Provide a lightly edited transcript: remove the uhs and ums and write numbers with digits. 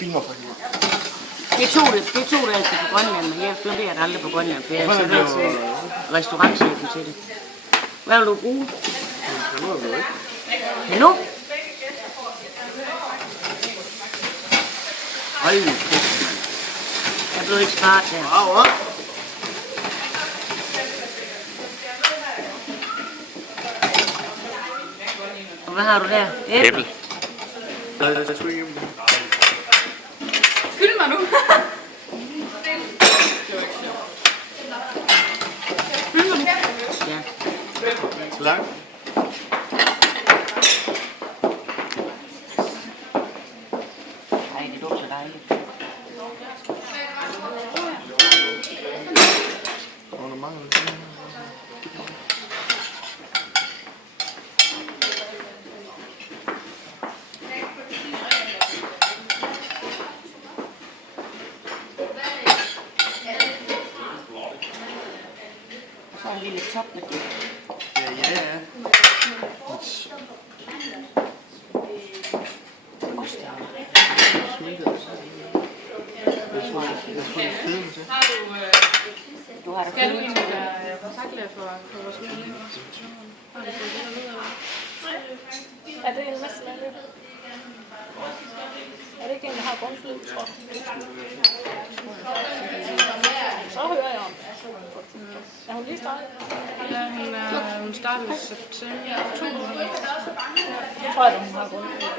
filmer for hende. Det tog det altså på Grønland, men jeg studerede aldrig på Grønland, for jeg er altid restaurantchefen til det. Hvad vil du bruge? Ja, nu? Hold nu kæft, mand. Jeg blev ikke sparet her. Wow, Og hvad har du der? Æble. Fyld mig nu. Fyld mig nu. Ja. Så langt. Ej, det lugter dejligt. Der mangler Så en lille top med det. Ja. Du har da Skal du fået egentlig være kontaktlærer for vores skole? Er det en masse løb? Er det ikke en, der har grundløb, tror jeg? Så hører jeg om det. Er hun lige startet? Ja, hun startede i september. Så tror jeg, hun har grundløb.